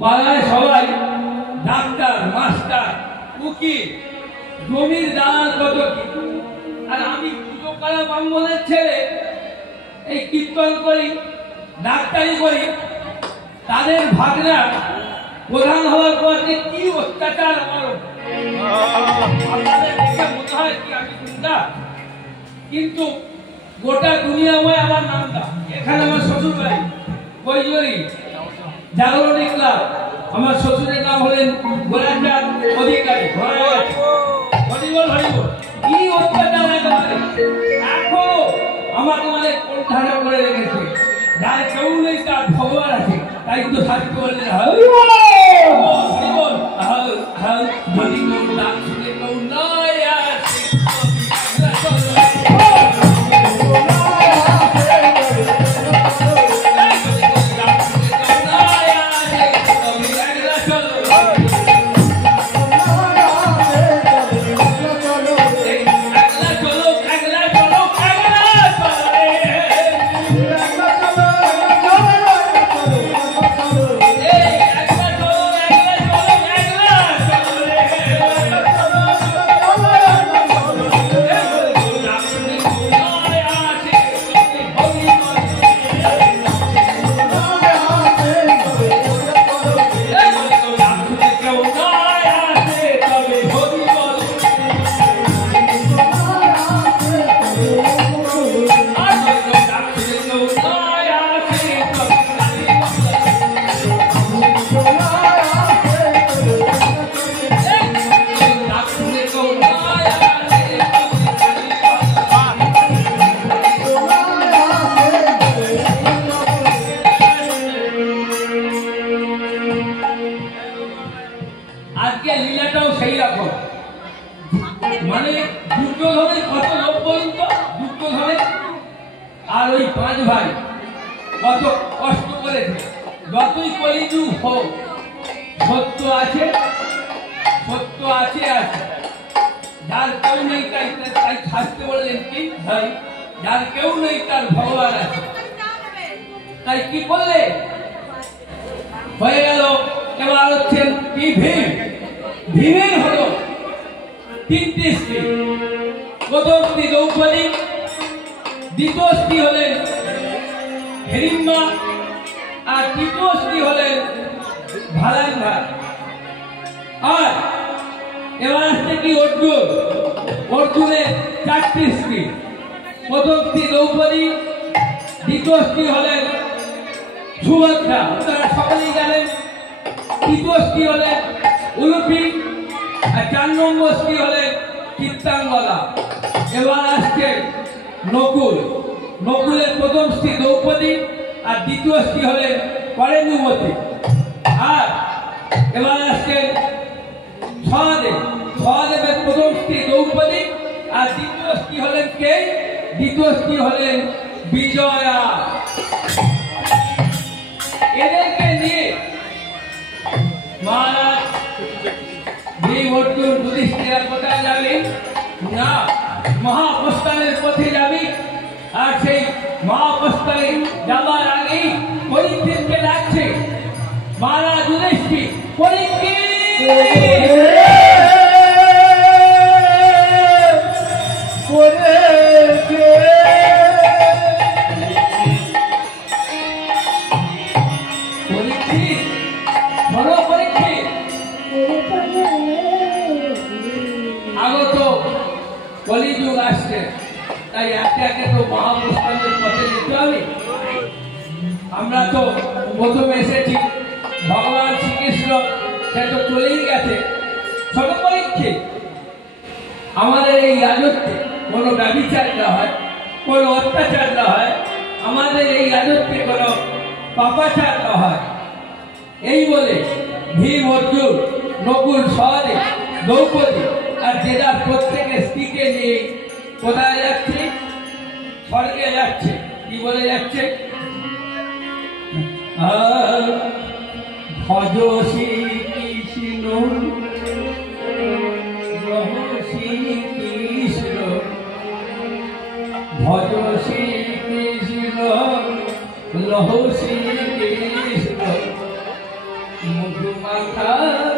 পাড়ায় সবাই doctor, master, উকিল, জমির দালাল কত কি। আর আমি পুজোকালা ব্রাহ্মণের ছেলে, এই কীর্তন করি, ডাক্তারি করি। তাদের ভাগনা প্রধান হওয়ার পর যে কি অত্যাচার আমার আপনাদের দেখে মনে হয় কি আমি গুন্ডা, কিন্তু গোটা দুনিয়াময় আমার নামটা। এখানে আমার শ্বশুর বাড়ি কৈজরি জাগরণী ক্লাব। আমার শ্বশুরের নাম হলেন গোলাচাঁদ অধিকারী। কি অত্যাচার একেবারে এখনো আমাকে মানে কোণঠাসা করে রেখেছে। যার কেউ নেই তার ভগবান আছে, তাই তো সাহিত্য বললেন যদি কেউ ডাক শুনে কেউ নয় আসে মাথা